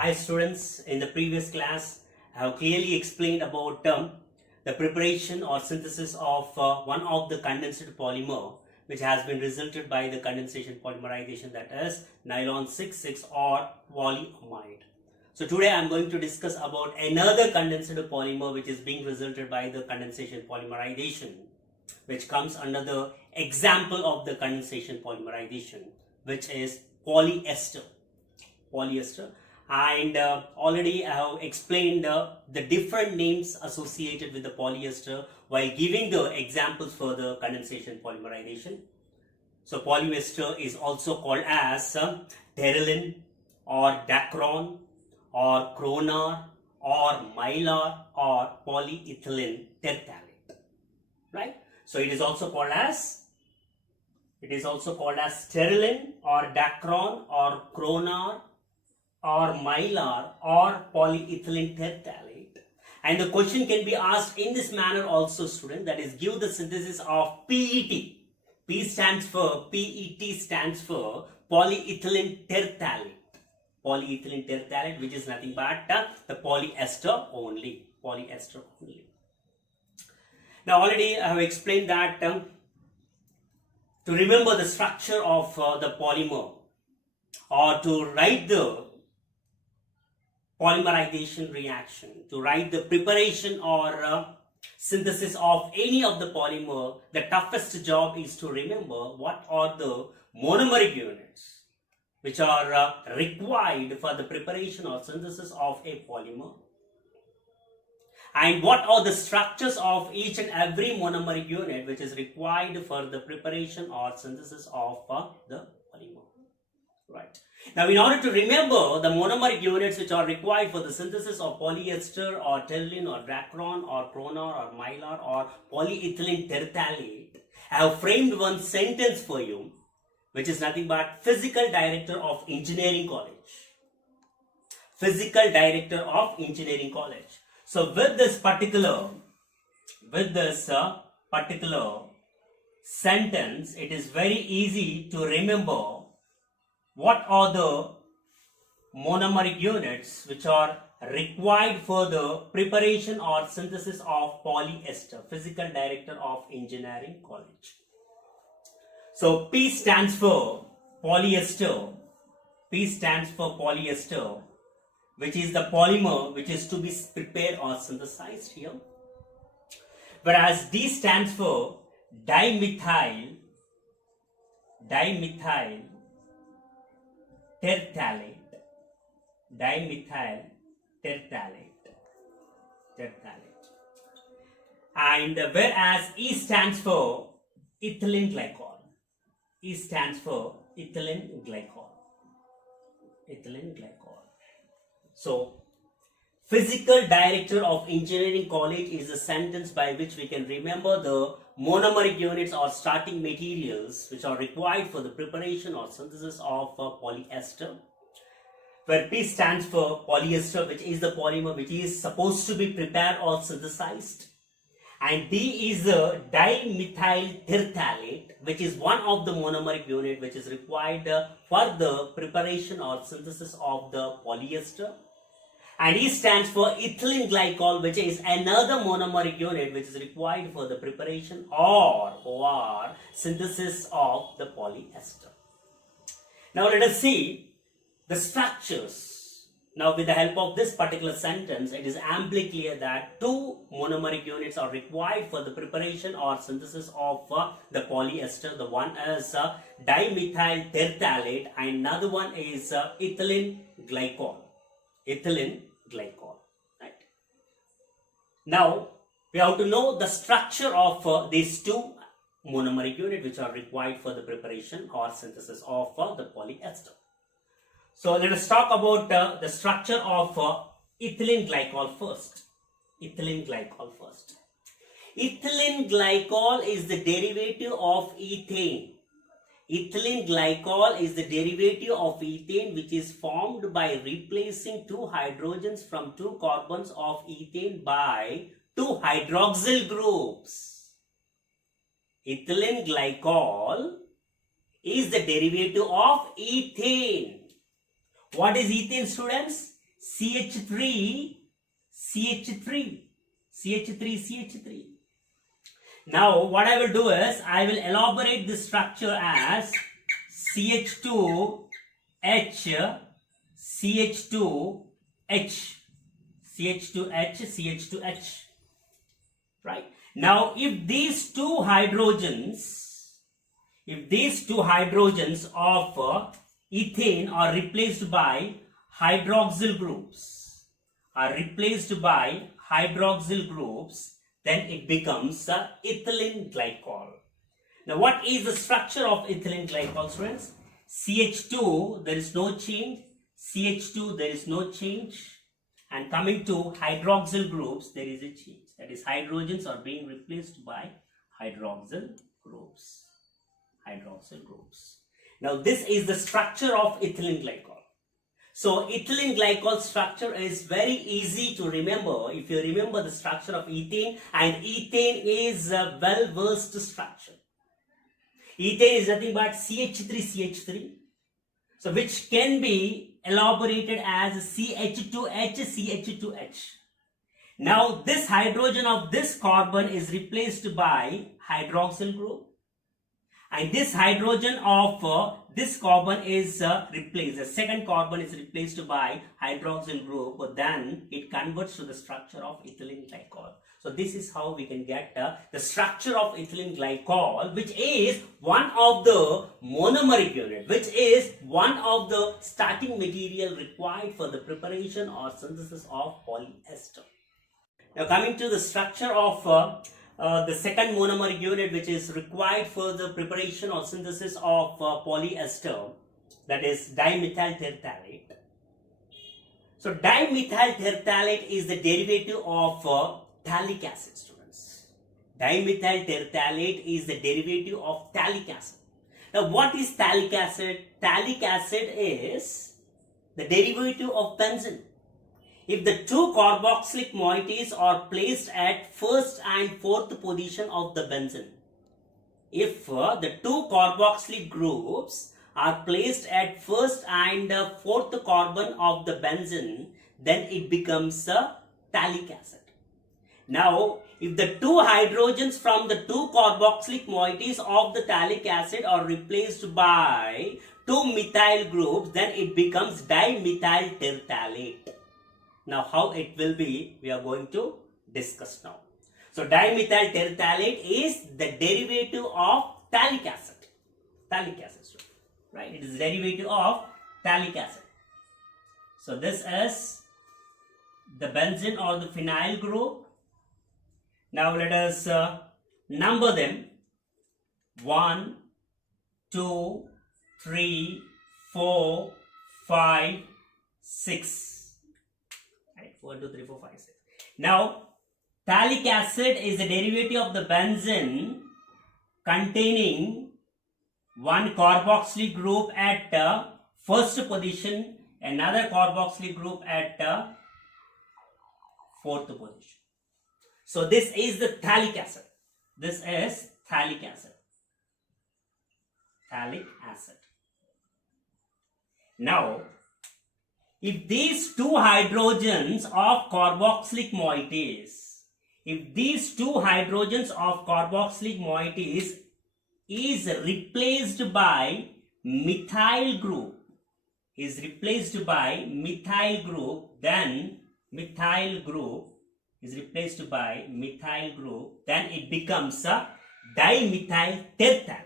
Hi students, in the previous class I have clearly explained about the preparation or synthesis of one of the condensed polymer which has been resulted by the condensation polymerization, that is nylon 6,6 or polyamide. So today I am going to discuss about another condensed polymer which is being resulted by the condensation polymerization, which comes under the example of the condensation polymerization, which is polyester. And already I have explained the different names associated with the polyester while giving the examples for the condensation polymerization. So polyester is also called as Terylene or Dacron or Cronor or Mylar or Polyethylene Terephthalate, right? So it is also called as Terylene or Dacron or Cronor or Mylar or Polyethylene Terephthalate. And the question can be asked in this manner also, student, that is, give the synthesis of PET. PET stands for Polyethylene Terephthalate. Polyethylene terephthalate, which is nothing but the polyester only. Now already I have explained that to remember the structure of the polymer, or to write the polymerization reaction, to write the preparation or synthesis of any of the polymer, the toughest job is to remember what are the monomeric units which are required for the preparation or synthesis of a polymer, and what are the structures of each and every monomeric unit which is required for the preparation or synthesis of the polymer. Right. Now, in order to remember the monomeric units which are required for the synthesis of polyester or terylene or Dacron or Cronor or Mylar or Polyethylene Terephthalate, I have framed one sentence for you, which is nothing but Physical Director of Engineering College. Physical Director of Engineering College. So with this particular sentence, it is very easy to remember what are the monomeric units which are required for the preparation or synthesis of polyester. Physical Director of Engineering College. So P stands for polyester. P stands for polyester, which is the polymer which is to be prepared or synthesized here. Whereas D stands for dimethyl terephthalate. And whereas E stands for ethylene glycol. E stands for ethylene glycol. So, Physical Director of Engineering College is a sentence by which we can remember the monomeric units or starting materials which are required for the preparation or synthesis of polyester. Where P stands for polyester, which is the polymer which is supposed to be prepared or synthesized. And D is the dimethyl terephthalate, which is one of the monomeric unit which is required for the preparation or synthesis of the polyester. And E stands for ethylene glycol, which is another monomeric unit which is required for the preparation or synthesis of the polyester. Now let us see the structures. Now, with the help of this particular sentence, it is amply clear that two monomeric units are required for the preparation or synthesis of the polyester. The one is dimethyl terephthalate and another one is ethylene glycol. Right? Now, we have to know the structure of these two monomeric units which are required for the preparation or synthesis of the polyester. So let us talk about the structure of ethylene glycol first. Ethylene glycol is the derivative of ethane. Ethylene glycol is the derivative of ethane, which is formed by replacing two hydrogens from two carbons of ethane by two hydroxyl groups. Ethylene glycol is the derivative of ethane. What is ethane, students? CH3, CH3, CH3, CH3. Now what I will do is, I will elaborate this structure as CH2H, CH2H, CH2H, CH2H. Right? Now if these two hydrogens of ethane are replaced by hydroxyl groups, then it becomes ethylene glycol. Now what is the structure of ethylene glycol, students? CH2, there is no change. CH2, there is no change. And coming to hydroxyl groups, there is a change. That is, hydrogens are being replaced by hydroxyl groups. Now this is the structure of ethylene glycol. So ethylene glycol structure is very easy to remember if you remember the structure of ethane, and ethane is a well-versed structure. Ethane is nothing but CH3, so which can be elaborated as CH2H. Now this hydrogen of this carbon is replaced by hydroxyl group, and this hydrogen of this carbon is replaced. The second carbon is replaced by hydroxyl group, but then it converts to the structure of ethylene glycol. So this is how we can get the structure of ethylene glycol, which is one of the monomeric unit, which is one of the starting material required for the preparation or synthesis of polyester. Now coming to the structure of the second monomeric unit, which is required for the preparation or synthesis of polyester, that is dimethyl terephthalate. So dimethyl terephthalate is the derivative of phthalic acid, students. Dimethyl terephthalate is the derivative of phthalic acid. Now what is phthalic acid? Phthalic acid is the derivative of benzene. If the two carboxylic moieties are placed at first and fourth position of the benzene, if the two carboxylic groups are placed at first and fourth carbon of the benzene, then it becomes a phthalic acid. Now, if the two hydrogens from the two carboxylic moieties of the phthalic acid are replaced by two methyl groups, then it becomes dimethyl terephthalate. Now, how it will be, we are going to discuss now. So, dimethyl terephthalate is the derivative of phthalic acid. Phthalic acid, right? It is derivative of phthalic acid. So, this is the benzene or the phenyl group. Now, let us number them. 1, 2, 3, 4, 5, 6. 1, 2, 3, 4, 5, 6. Now, phthalic acid is a derivative of the benzene containing one carboxylic group at first position, another carboxylic group at fourth position. So, this is the phthalic acid. This is phthalic acid. Phthalic acid. Now, if these two hydrogens of carboxylic moieties, is replaced by methyl group, then it becomes a dimethyl terephthalate.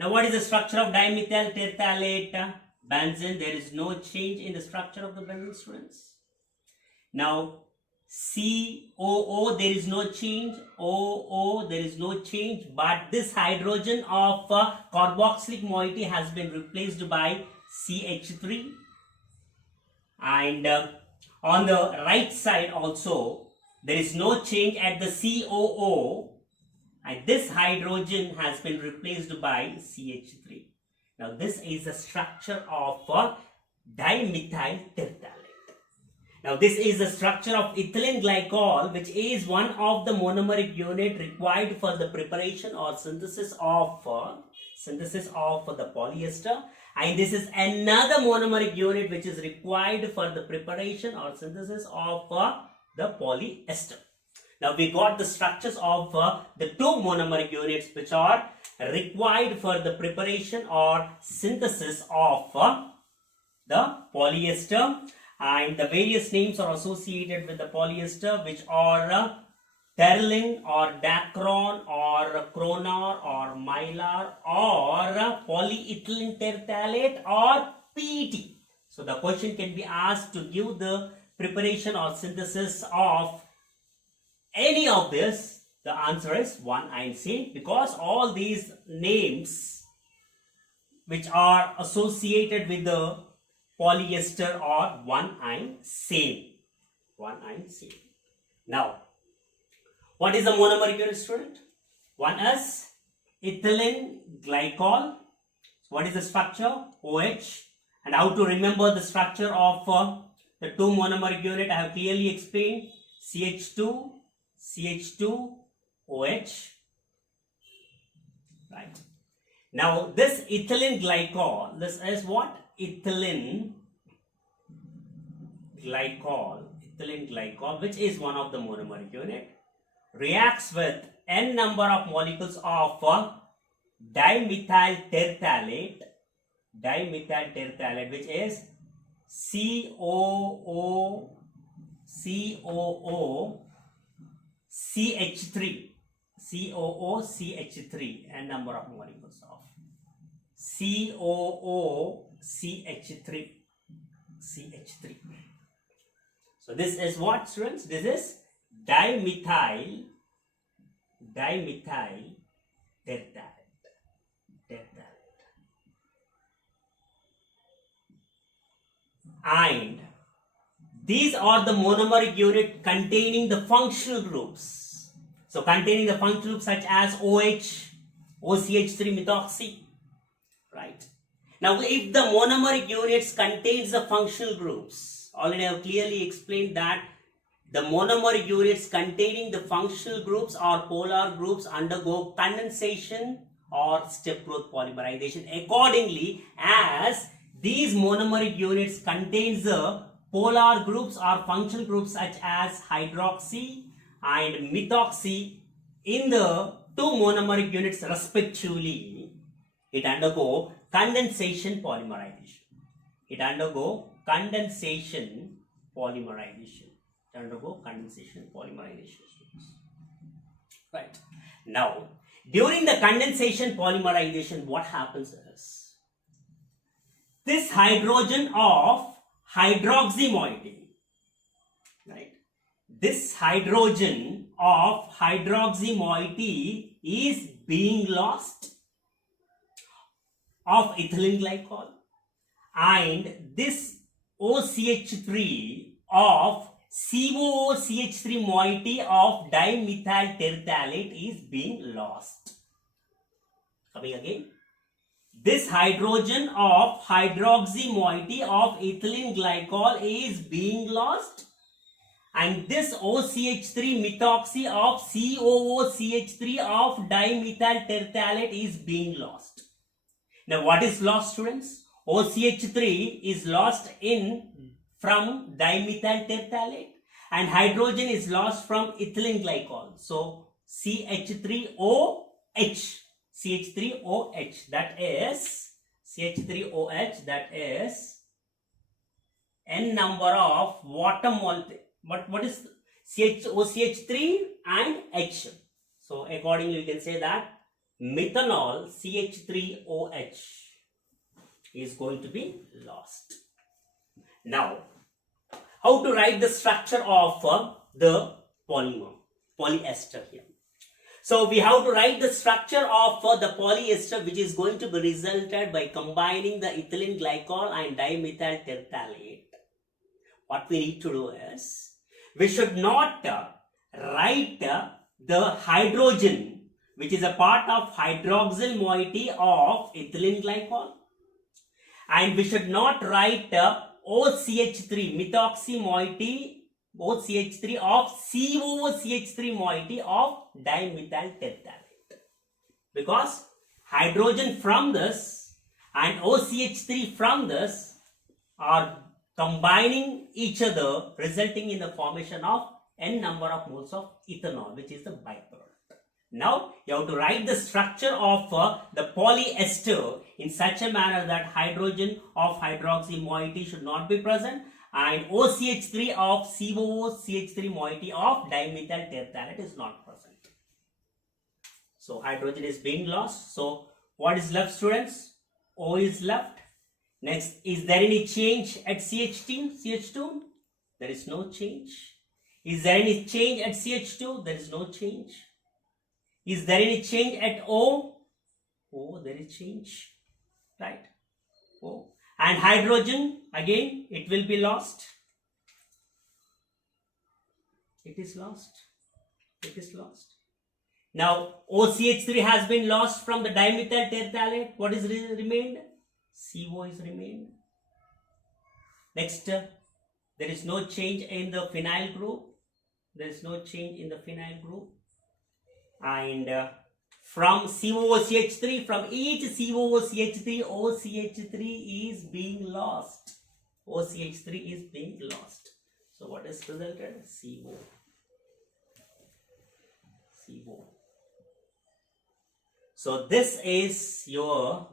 Now, what is the structure of dimethyl terephthalate? Benzene, there is no change in the structure of the benzene, students. Now, COO, there is no change. OO, there is no change. But this hydrogen of carboxylic moiety has been replaced by CH3. And on the right side also, there is no change at the COO. And this hydrogen has been replaced by CH3. Now, this is the structure of dimethyl terephthalate. Now, this is the structure of ethylene glycol, which is one of the monomeric unit required for the preparation or synthesis of the polyester. And this is another monomeric unit which is required for the preparation or synthesis of the polyester. Now we got the structures of the two monomeric units which are required for the preparation or synthesis of the polyester, and the various names are associated with the polyester, which are Terylene or Dacron or Cronor or Mylar or Polyethylene Terephthalate or PET. So the question can be asked to give the preparation or synthesis of any of this. The answer is 1 and C, because all these names which are associated with the polyester are one and same. Now, what is the monomeric unit, student? One is ethylene glycol. What is the structure? OH. And how to remember the structure of the two monomeric unit, I have clearly explained. CH2, CH2, OH. Right. Now, this ethylene glycol, this is what? Ethylene glycol, which is one of the monomeric unit, reacts with n number of molecules of dimethyl terephthalate, which is COOCH3, n number of molecules of COOCH3. So this is what, students? This is dimethyl terephthalate. And these are the monomeric unit containing the functional groups. So containing the functional groups such as OH, OCH3 methoxy. Right. Now, if the monomeric units contains the functional groups, already I have clearly explained that the monomeric units containing the functional groups or polar groups undergo condensation or step growth polymerization. Accordingly, as these monomeric units contains the polar groups or functional groups such as hydroxy and methoxy in the two monomeric units respectively, it undergo condensation polymerization. Right. Now, during the condensation polymerization, what happens is, this hydrogen of hydroxy moiety, right? This hydrogen of hydroxy moiety is being lost of ethylene glycol, and this OCH3 of COOCH3 moiety of dimethyl terephthalate is being lost. Coming again, this hydrogen of hydroxy moiety of ethylene glycol is being lost, and this OCH3 methoxy of COOCH3 of dimethyl terephthalate is being lost. Now, what is lost, students? OCH3 is lost from dimethyl terephthalate, and hydrogen is lost from ethylene glycol. So CH3OH, that is CH3OH, that is n number of water molecule. But what is OCH3 and H? So accordingly, you can say that methanol CH3OH is going to be lost. Now, how to write the structure of the polyester here? So we have to write the structure of the polyester, which is going to be resulted by combining the ethylene glycol and dimethyl terephthalate. What we need to do is, we should not write the hydrogen, which is a part of hydroxyl moiety of ethylene glycol, and we should not write OCH3 methoxy moiety, OCH3 of COOCH3 moiety of dimethyl terephthalate, because hydrogen from this and OCH3 from this are combining each other, resulting in the formation of n number of moles of ethanol, which is the byproduct. Now you have to write the structure of the polyester in such a manner that hydrogen of hydroxy moiety should not be present, and OCH3 of COOCH3 moiety of dimethyl terephthalate is not present. So hydrogen is being lost. So what is left, students? O is left. Next, is there any change at CH2? There is no change. Is there any change at CH2? There is no change. Is there any change at O? O, there is change, right? O. And hydrogen, again, it will be lost. It is lost. It is lost. Now, OCH3 has been lost from the dimethyl terephthalate. What is remained? CO is remained. Next, there is no change in the phenyl group. There is no change in the phenyl group. And from COOCH3, from each COOCH3, OCH3 is being lost. OCH3 is being lost. So what is resulted? CO. CO. So this is your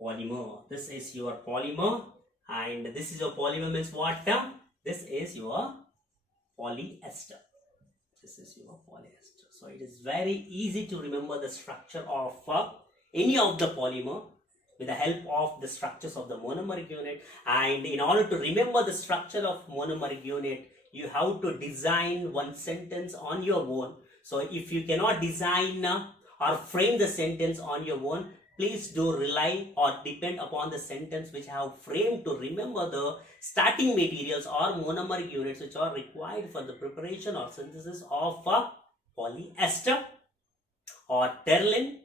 polymer. This is your polymer, and this is your polymer means what term? This is your polyester. This is your polyester. So it is very easy to remember the structure of any of the polymer with the help of the structures of the monomeric unit. And in order to remember the structure of monomeric unit, you have to design one sentence on your own. So if you cannot design or frame the sentence on your own, please do rely or depend upon the sentence which I have framed to remember the starting materials or monomeric units which are required for the preparation or synthesis of polyester or Terylene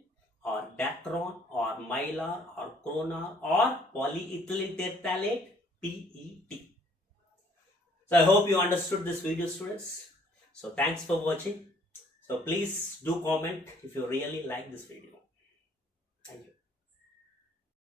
or Dacron or Mylar or Cronor or Polyethylene Terephthalate, PET. So I hope you understood this video, students. So thanks for watching. So please do comment if you really like this video. Thank you.